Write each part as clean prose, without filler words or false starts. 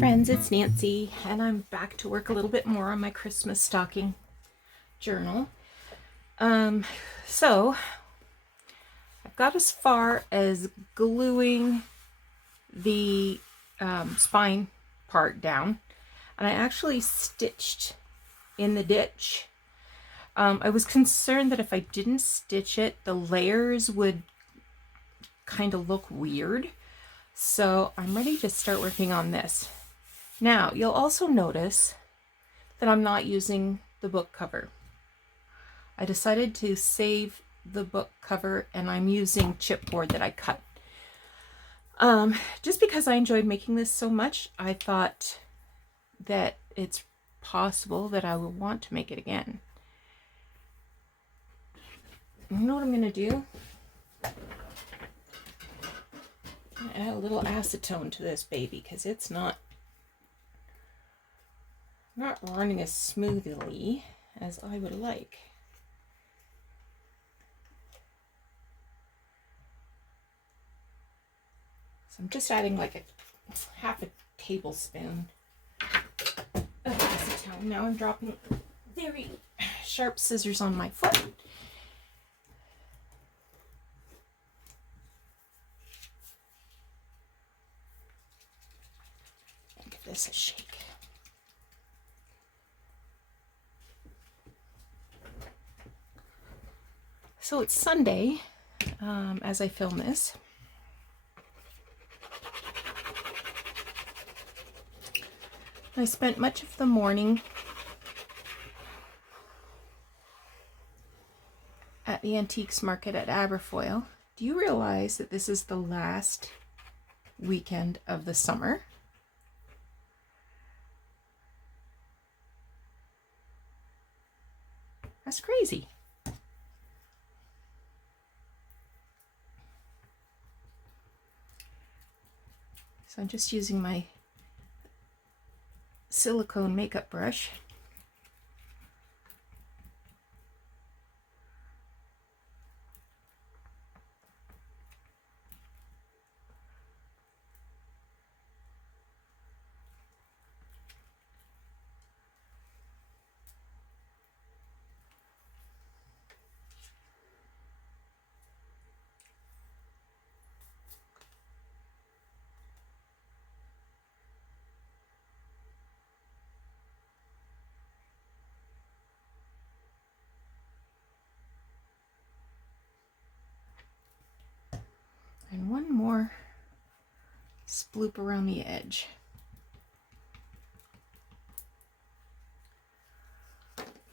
friends, it's Nancy, and I'm back to work a little bit more on my Christmas stocking journal. So I've got as far as gluing the spine part down, and I actually stitched in the ditch. I was concerned that if I didn't stitch it, the layers would kind of look weird. So I'm ready to start working on this. Now, you'll also notice that I'm not using the book cover. I decided to save the book cover and I'm using chipboard that I cut. Just because I enjoyed making this so much, I thought that it's possible that I will want to make it again. You know what I'm going to do? I'm going to add a little acetone to this baby because it's not running as smoothly as I would like. So I'm just adding like a half a tablespoon of acetone. Now I'm dropping very sharp scissors on my foot. And give this a shake. So it's Sunday as I film this. I spent much of the morning at the antiques market at Aberfoyle. Do you realize that this is the last weekend of the summer? That's crazy. So I'm just using my silicone makeup brush. And one more sploop around the edge.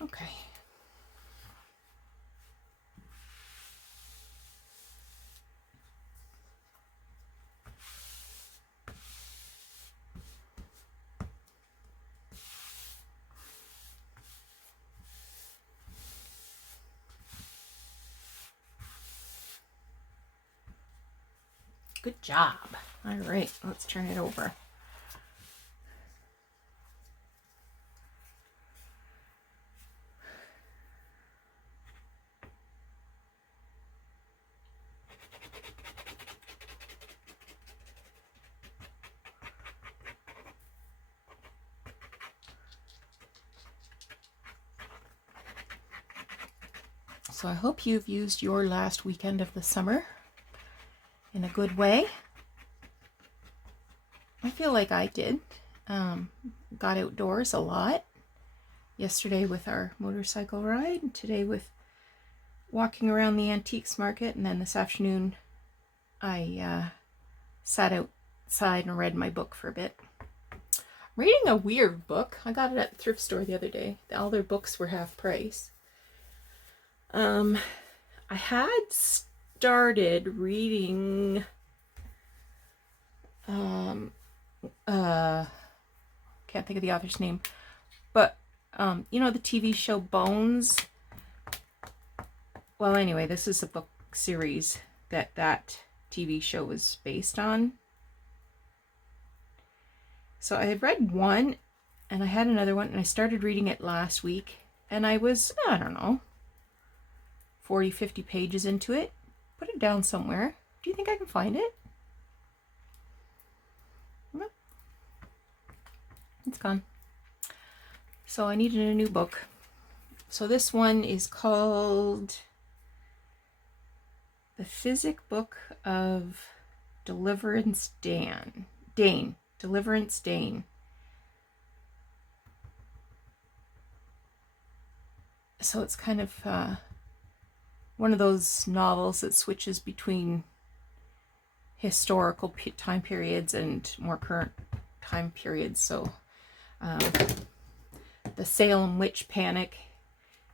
Okay. Good job. All right, let's turn it over. So I hope you've used your last weekend of the summer in a good way. I feel like I did. Got outdoors a lot. Yesterday with our motorcycle ride, and today with walking around the antiques market, and then this afternoon I sat outside and read my book for a bit. I'm reading a weird book. I got it at the thrift store the other day. All their books were half price. I had started reading can't think of the author's name, but you know the TV show Bones? Well, anyway, this is a book series that TV show was based on. So I had read one and I had another one and I started reading it last week and I was, I don't know, 40, 50 pages into it. Put it down somewhere. Do you think I can find it? it's gone. So I needed a new book. So this one is called The Physic Book of Deliverance Dane. Deliverance Dane. So it's kind of one of those novels that switches between historical time periods and more current time periods. So the Salem witch panic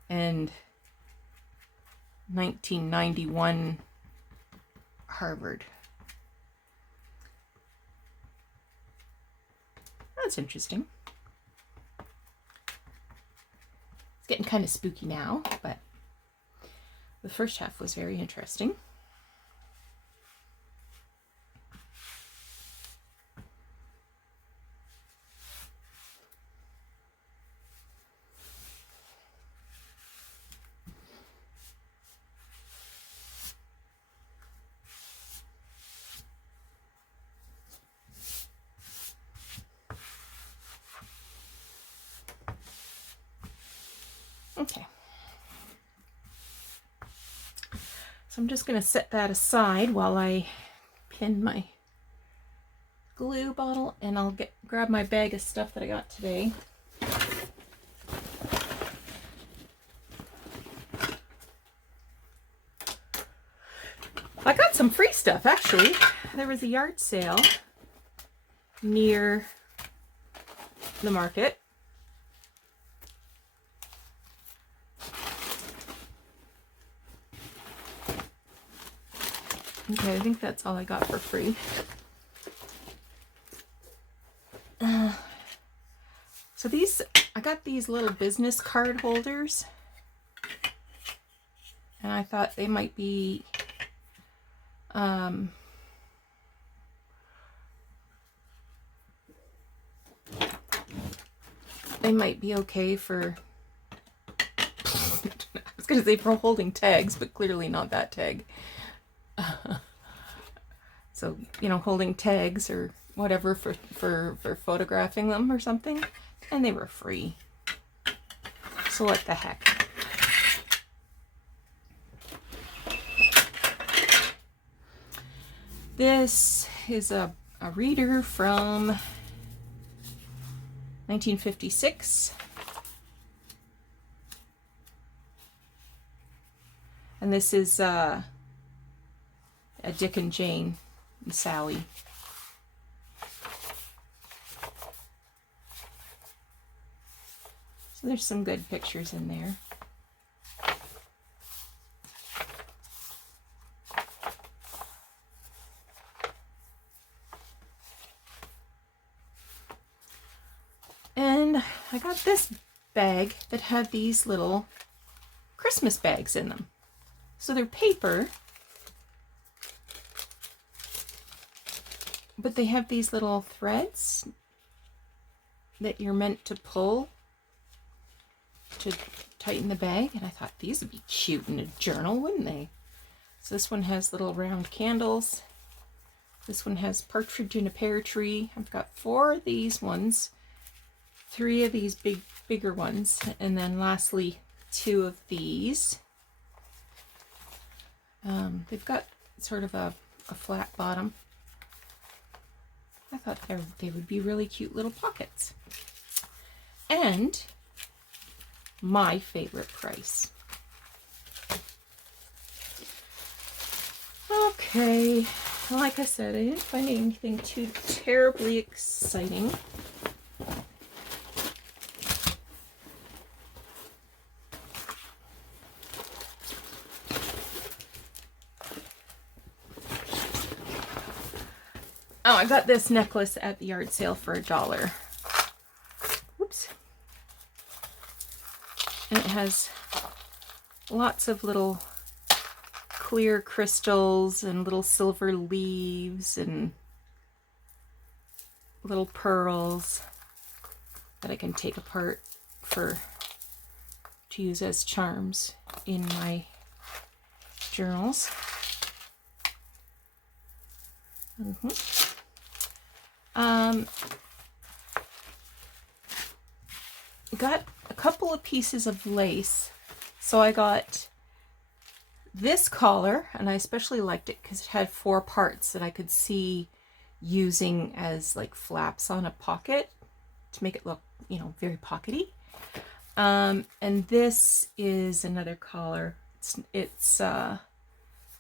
and 1991 Harvard. That's interesting. It's getting kind of spooky now, but the first half was very interesting. Okay. So I'm just going to set that aside while I pin my glue bottle, and I'll grab my bag of stuff that I got today. I got some free stuff, actually. There was a yard sale near the market. Okay, I think that's all I got for free. So I got these little business card holders, and I thought they might be okay for I was going to say for holding tags, but clearly not that tag. So, holding tags or whatever for photographing them or something. And they were free. So what the heck. This is a reader from 1956. And this is a Dick and Jane and Sally. So there's some good pictures in there. And I got this bag that had these little Christmas bags in them. So they're paper, but they have these little threads that you're meant to pull to tighten the bag. And I thought these would be cute in a journal, wouldn't they? So this one has little round candles. This one has partridge in a pear tree. I've got 4 of these ones, 3 of these bigger ones, and then lastly 2 of these. They've got sort of a flat bottom. I thought they would be really cute little pockets. And my favorite price. Okay, like I said, I didn't find anything too terribly exciting. Oh, I got this necklace at the yard sale for $1. Whoops. And it has lots of little clear crystals and little silver leaves and little pearls that I can take apart to use as charms in my journals. got a couple of pieces of lace. So I got this collar, and I especially liked it because it had 4 parts that I could see using as like flaps on a pocket to make it look, you know, very pockety. And this is another collar. It's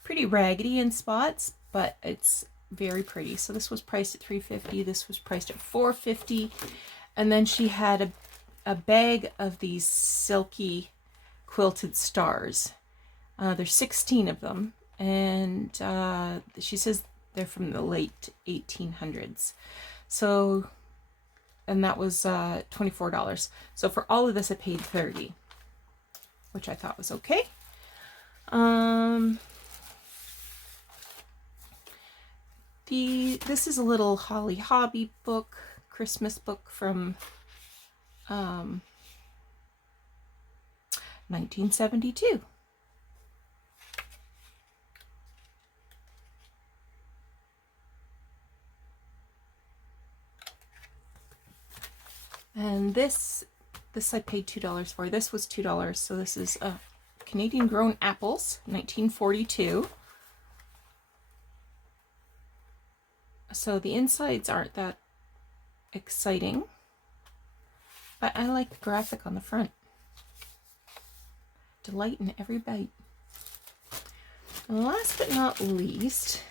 pretty raggedy in spots, but it's very pretty. So this was priced at $3.50. This was priced at $4.50. And then she had a bag of these silky quilted stars. There's 16 of them, and she says they're from the late 1800s. So, and that was $24. So for all of this, I paid $30, which I thought was okay. This is a little Holly Hobby book, Christmas book from 1972. And this I paid $2 for. This was $2. So this is Canadian Grown Apples, 1942. So the insides aren't that exciting, but I like the graphic on the front. Delight in every bite. And last but not least,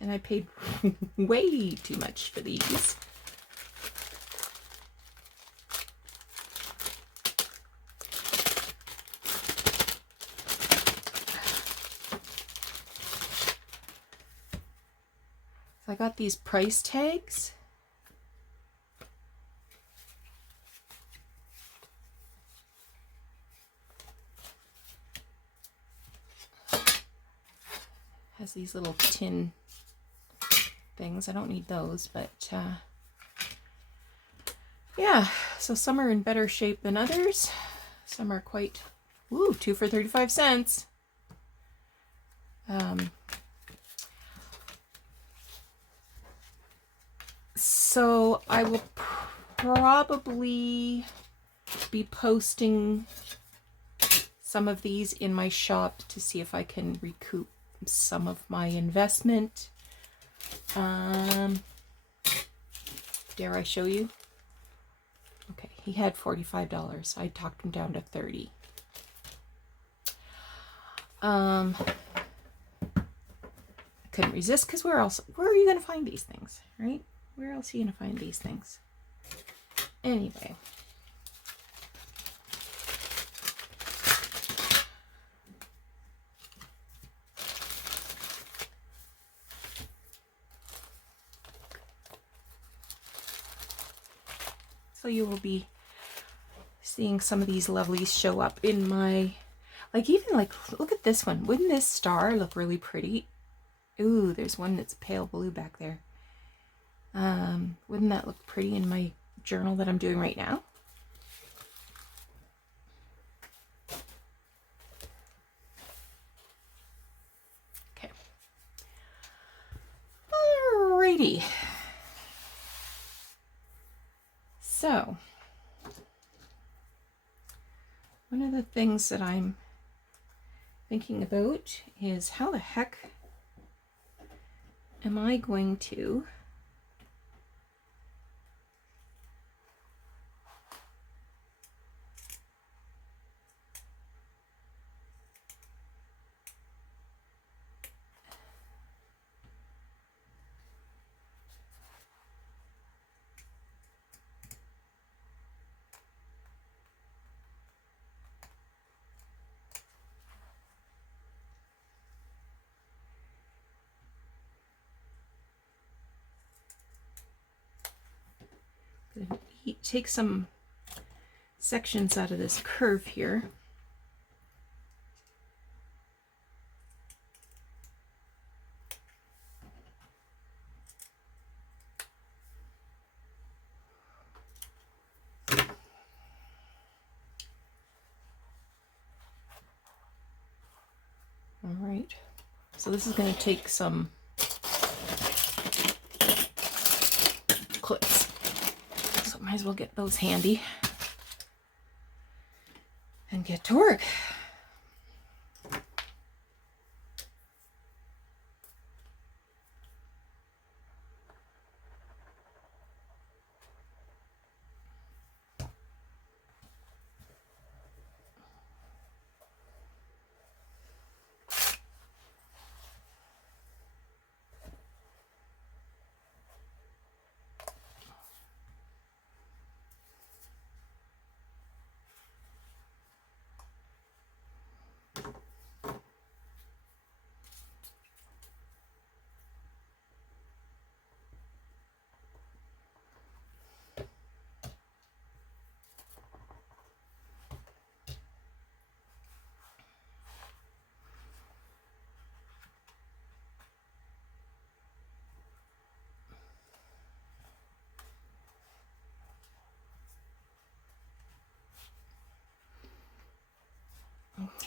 and I paid way too much for these. I got these price tags. Has these little tin things. I don't need those, but yeah, so some are in better shape than others. Some are quite, 2 for 35 cents. So I will probably be posting some of these in my shop to see if I can recoup some of my investment. Dare I show you? Okay, he had $45. I talked him down to $30. I couldn't resist, because where are you going to find these things, right? Where else are you going to find these things? Anyway. So you will be seeing some of these lovelies show up in my, look at this one. Wouldn't this star look really pretty? Ooh, there's one that's pale blue back there. Wouldn't that look pretty in my journal that I'm doing right now? Okay. Alrighty. So, one of the things that I'm thinking about is how the heck am I going to take some sections out of this curve here. All right, so this is going to take some clips, so might as well get those handy. and get to work.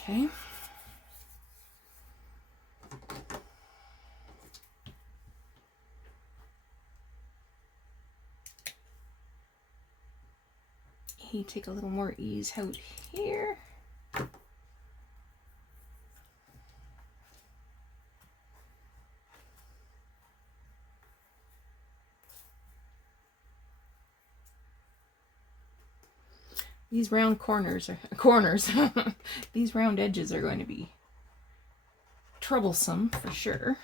Okay. You take a little more ease out here. These round corners, these round edges are going to be troublesome for sure.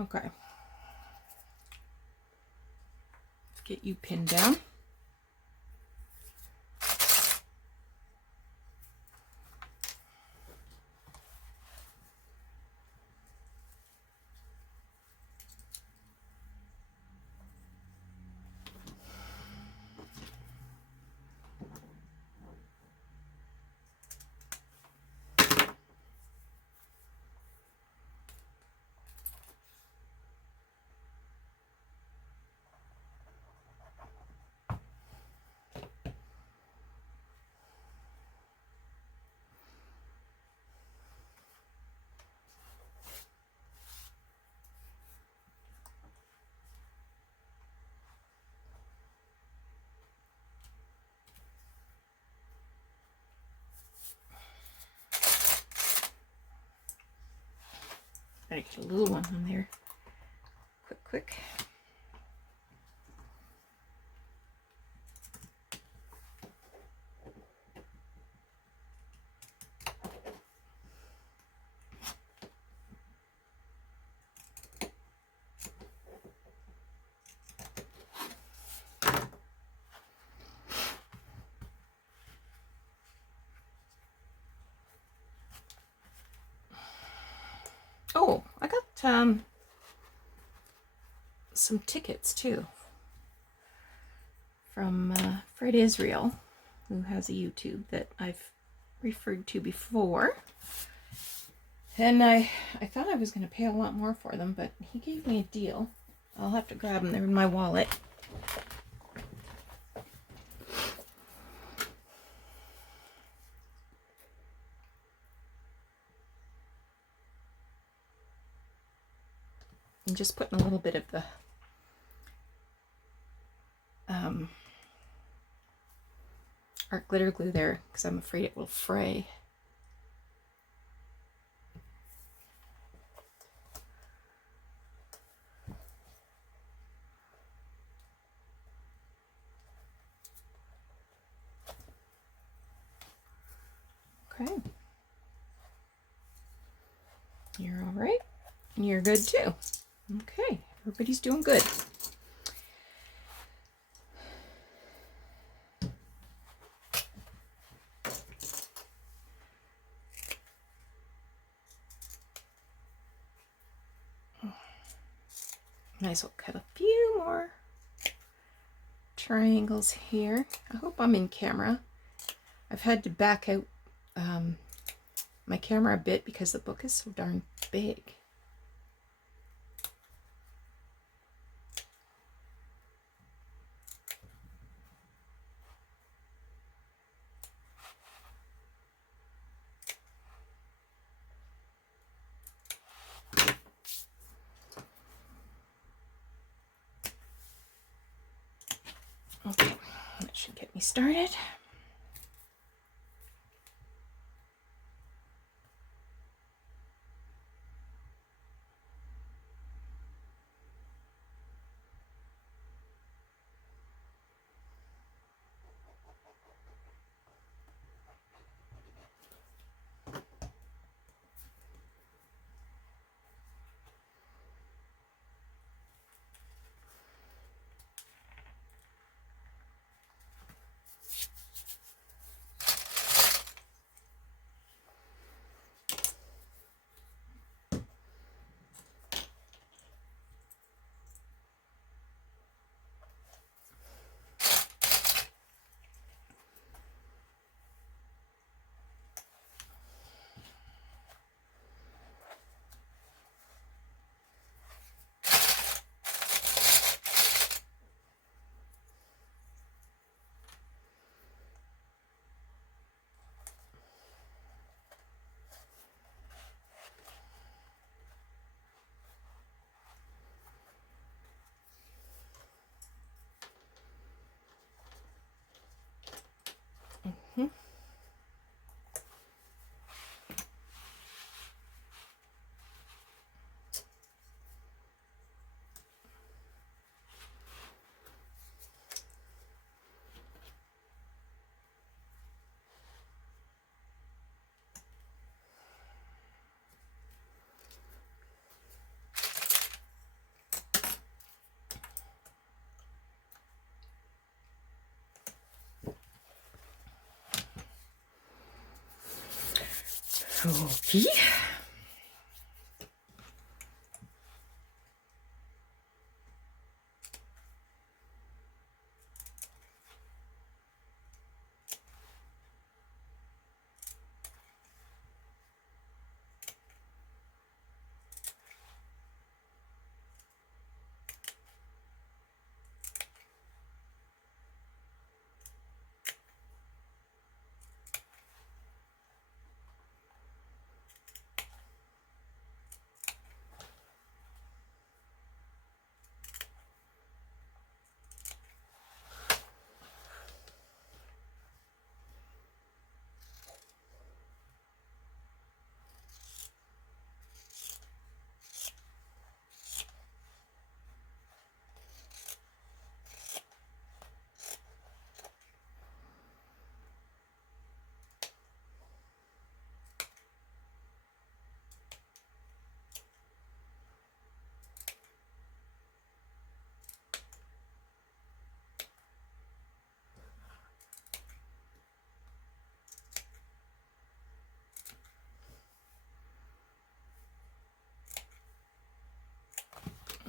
Okay. Let's get you pinned down. Gotta get a little one on there. Quick. Oh, I got some tickets too from Fred Israel, who has a YouTube that I've referred to before. And I thought I was going to pay a lot more for them, but he gave me a deal. I'll have to grab them. They're in my wallet. I'm just putting a little bit of the art glitter glue there because I'm afraid it will fray. Okay. You're all right. And you're good too. Okay. Everybody's doing good. Nice. We'll cut a few more triangles here. I hope I'm in camera. I've had to back out my camera a bit because the book is so darn big. started. Hmm. Okay.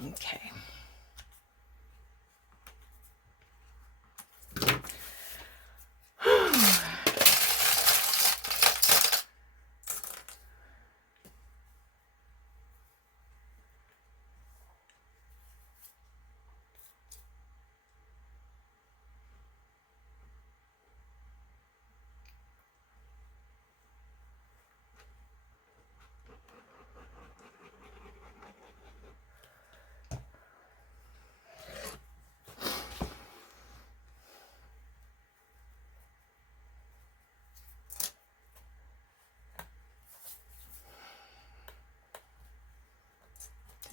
Okay.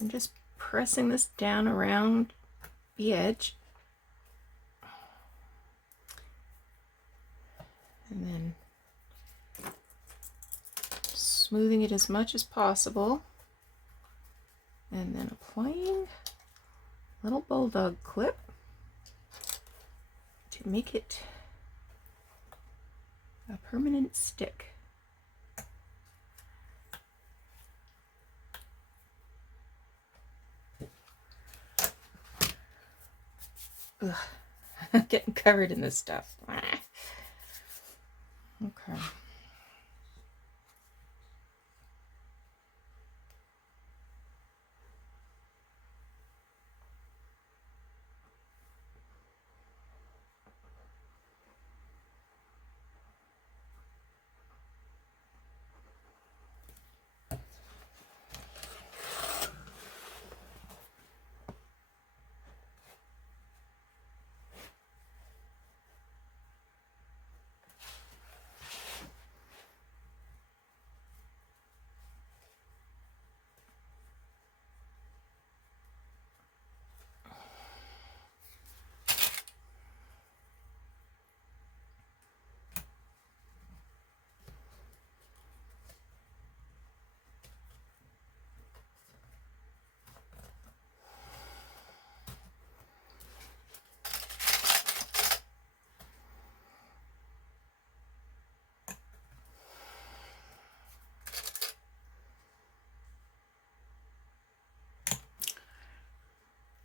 I'm just pressing this down around the edge. And then smoothing it as much as possible. And then applying a little bulldog clip to make it a permanent stick. Ugh, I'm getting covered in this stuff. Okay.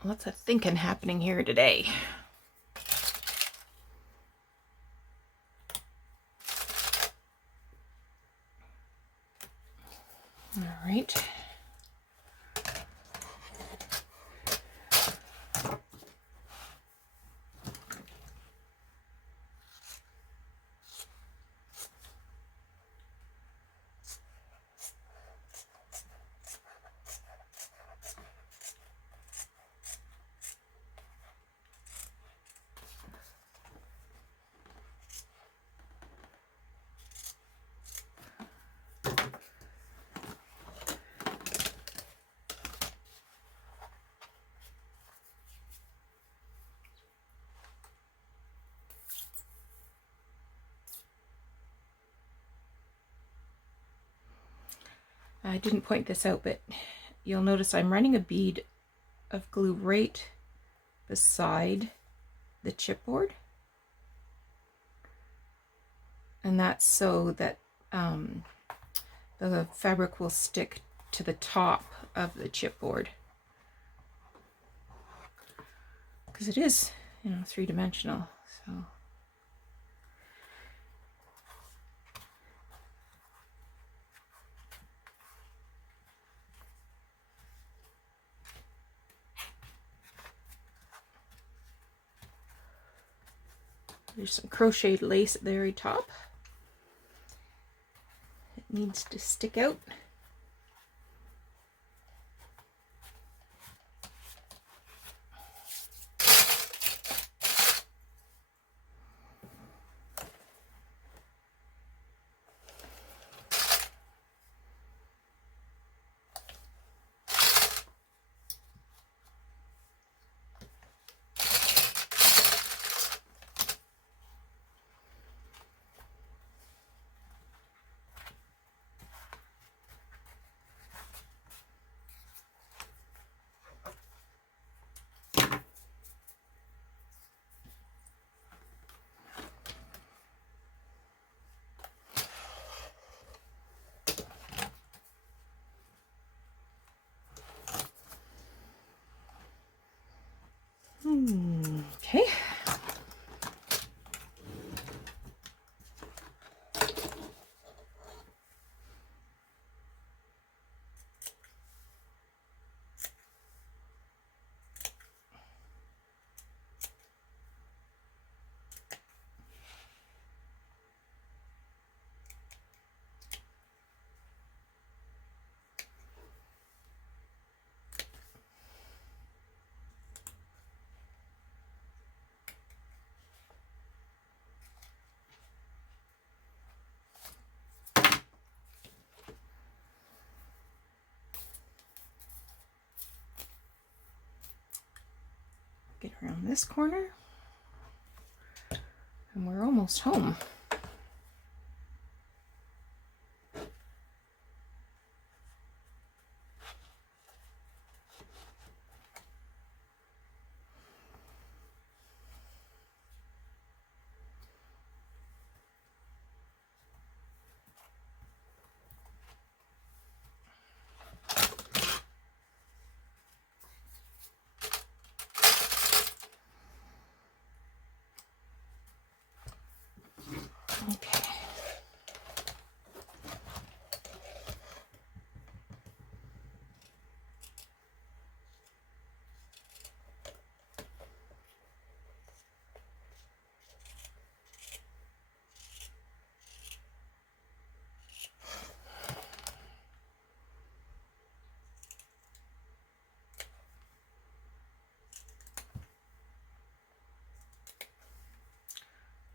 Lots of thinking happening here today. All right. I didn't point this out, but you'll notice I'm running a bead of glue right beside the chipboard. And that's so that the fabric will stick to the top of the chipboard. Because it is, you know, three-dimensional, so. There's some crocheted lace at the very top. It needs to stick out. Okay. Get around this corner. And we're almost home. Okay.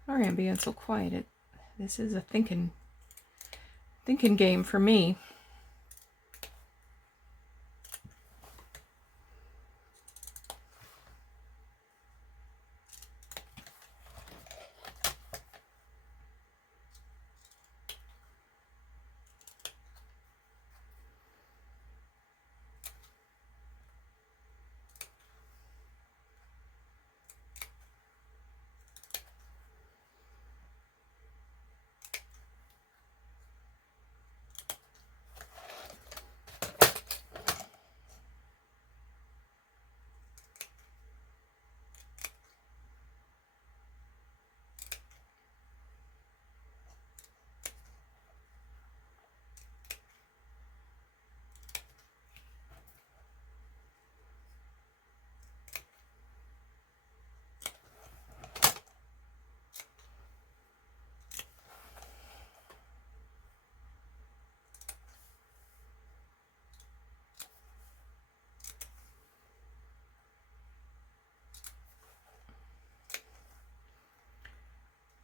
Sorry I'm being so quiet. This is a thinking game for me.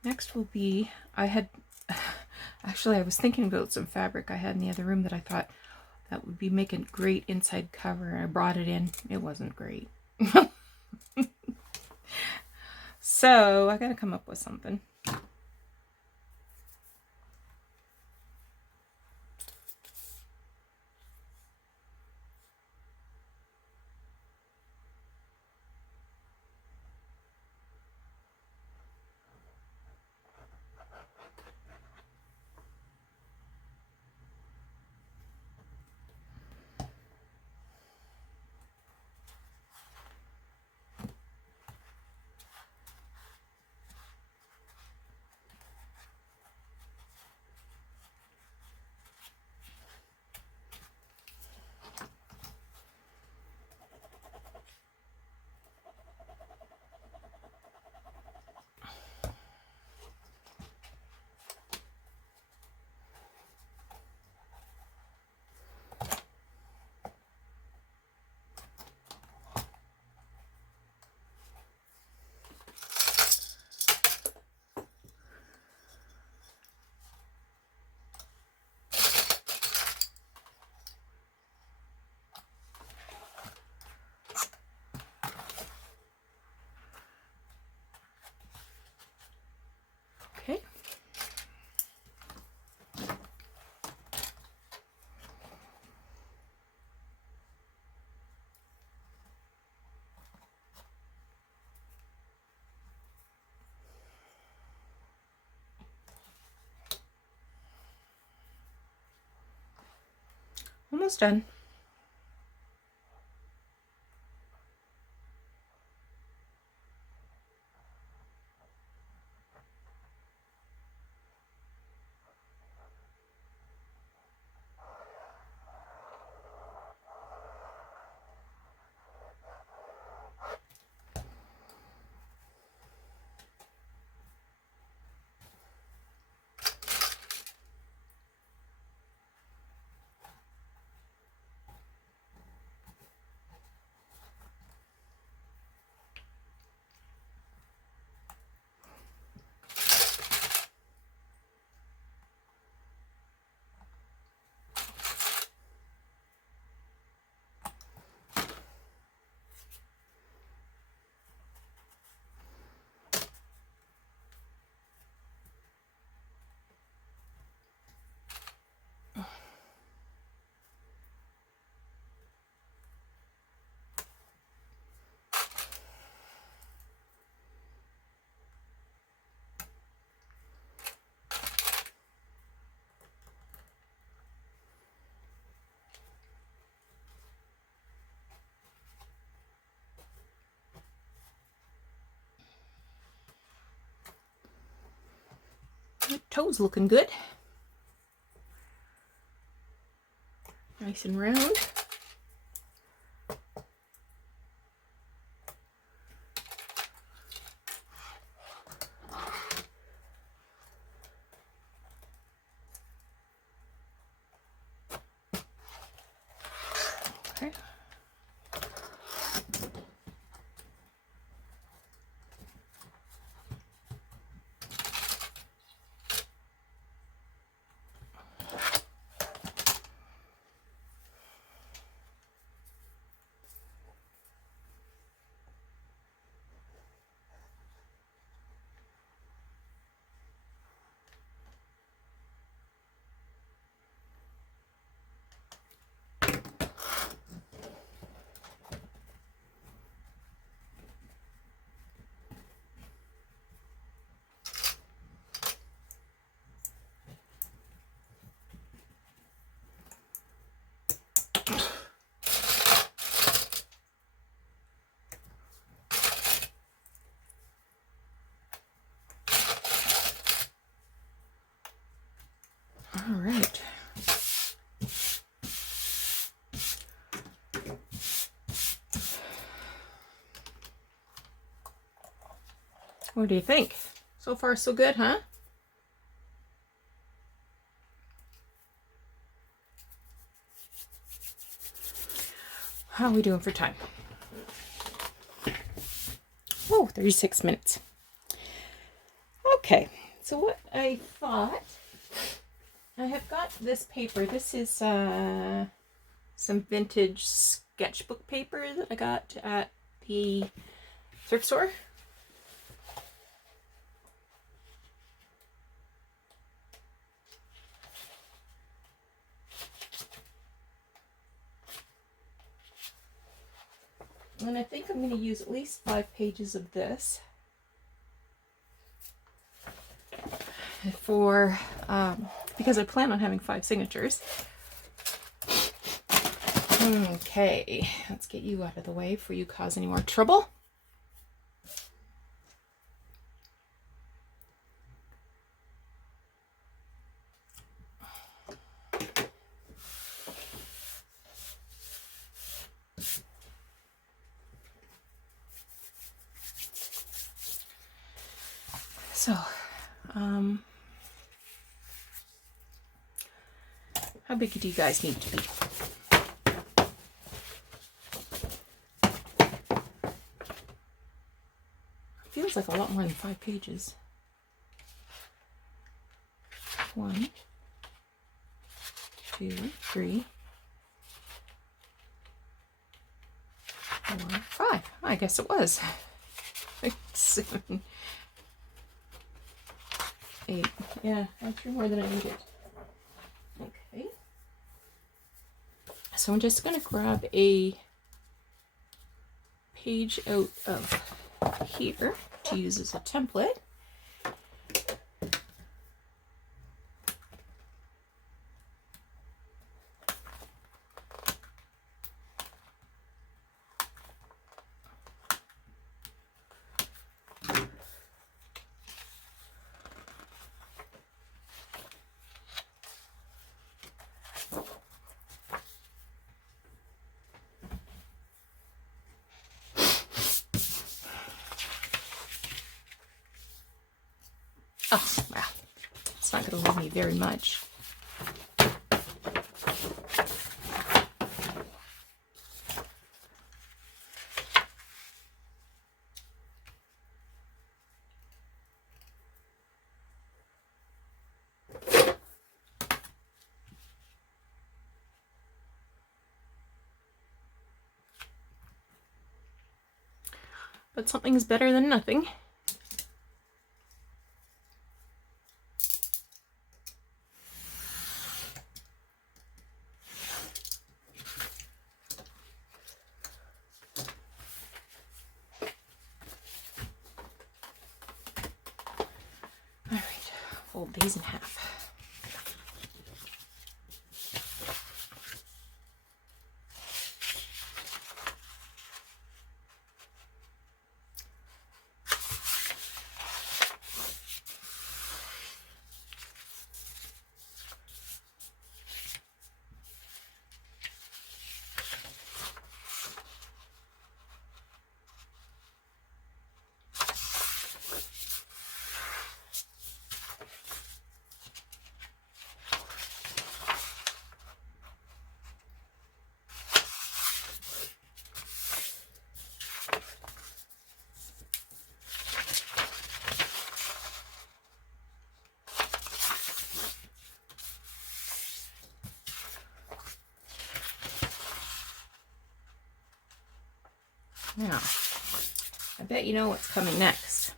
Next will be, actually I was thinking about some fabric I had in the other room that I thought that would be making a great inside cover. I brought it in. It wasn't great. So I gotta come up with something. Okay. Almost done. Toes looking good. Nice and round. Okay. All right. What do you think? So far, so good, huh? How are we doing for time? Oh, 36 minutes. Okay. So what I thought, I have got this paper. This is some vintage sketchbook paper that I got at the thrift store. And I think I'm going to use at least 5 pages of this for, because I plan on having 5 signatures. Okay, let's get you out of the way before you cause any more trouble. So, how big do you guys need to be? Feels like a lot more than 5 pages. 1, 2, 3, 4, 5. I guess it was. 6, 7, 8. Yeah, actually more than I needed. Okay. So I'm just going to grab a page out of here to use as a template. Oh, wow. It's not going to leave me very much. But something's better than nothing. All right, fold these in half. Now, I bet you know what's coming next.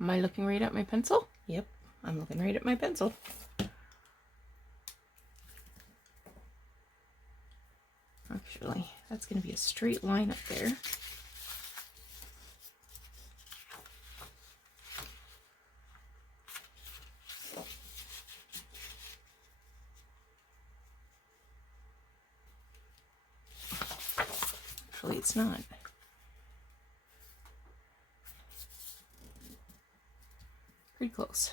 Am I looking right at my pencil? Yep, I'm looking right at my pencil. Actually, that's going to be a straight line up there. Actually, it's not. Pretty close.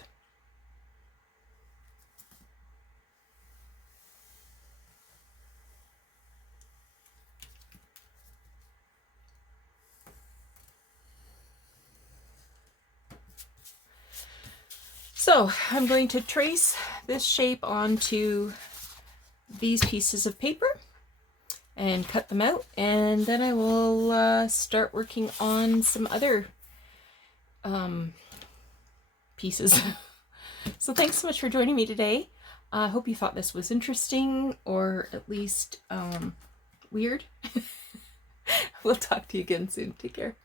So I'm going to trace this shape onto these pieces of paper and cut them out, and then I will start working on some other pieces. So thanks so much for joining me today. I hope you thought this was interesting, or at least weird. We'll talk to you again soon. Take care.